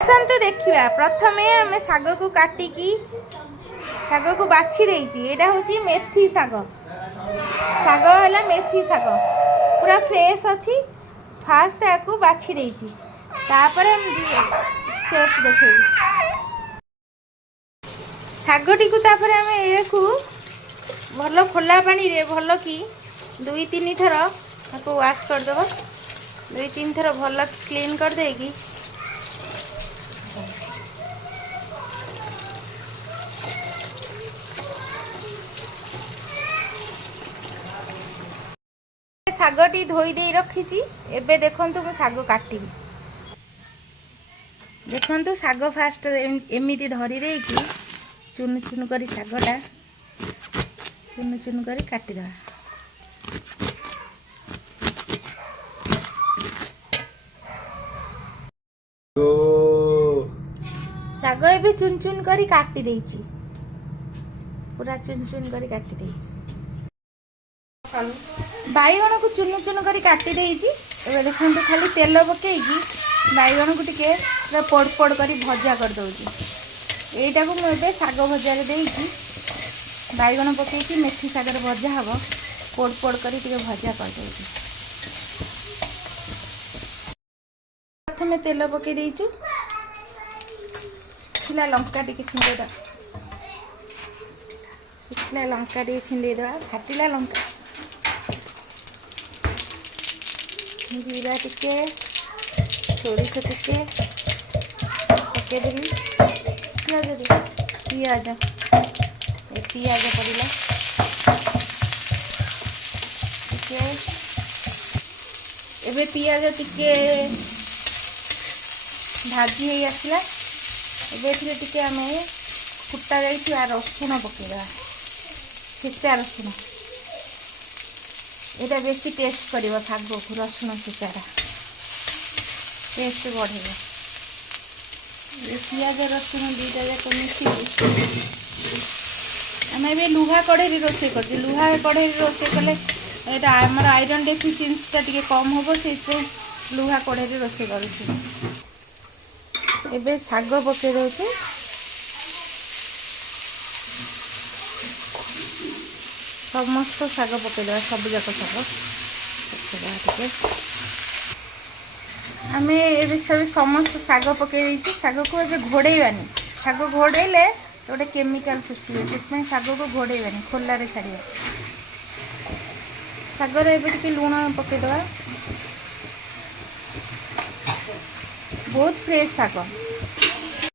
आसतु देखा प्रथम आम शाग को काटिकी शाग को बाछि देइछि। एटा होची मेथी शाग। शाग है मेथी शाग पूरा फ्रेश अच्छी। फास्ट या बाछि देइछि तापर स्टेप देखे शागटी को तापर आम ये भल खोला पानी रे भल कि 2-3 थर आपको वाश करदेव। 2-3 थर भल क्लीन कर देगी शागटी धोई दे रखी। एबे देखंतु मु शाग काटी देखंतु शाग फास्ट एमिति धरी देकी चुन चुन करी शागटा चुन चुन करी काटी दवा। शाग एबे चुन चुन करी काटी देइछि। पूरा चुन चुन करी काटी देइछि। बैगण को चुन चुन करी काटी देइछि। एबे देखंतु खाली तेल पकेइकी बैगण को टिके पड़ पड़ करी भजा कर दउछि। एटा को मु एबे शाग भजा रे देइछि। बैगण पकेइकी मेथी शाग रे भजा हबो पड़ पड़ करी टिके भजा कर दउछि। प्रथमे तेल पके देइछु। सुखिला लंका टिके छिंडे दा। सुखिला लंका टिके छिंडे दा। फाटिला लंका जीरा टिके सोरिष टिके पकेदेवी। पियाज पियाज पड़ला टिके। एबे पियाज टिके भाजी हो आसला। एबे एथिरे टिके आमे फुटा जाइछिया रसुण पकेदा। छेचा रसुण एटा बेसी टेस्ट करिवो शाग को रसुण छेचारा टेस्ट बढ़ेगा। पियाज रसुण दुईटा जाक मिसी आम ए लुहा कढ़े रोसे कर। लुहा कढ़े रोसे कले एटा आमर आयरन डेफिशिएंसी टी कम हम से लुहा कढ़े रोसे कर। शाग पके दे समस्त शाग पकईदे सबुजाक शाग आम ए सब समस्त शाग पकई शाग को ए घोड़ानी। शाग घोड़े गोटे केमिकाल सृष्टि हुए से शाग को घोड़ानी खोलार छाड़ा। शागर ए लुण पकईदे बहुत फ्रेश शाग।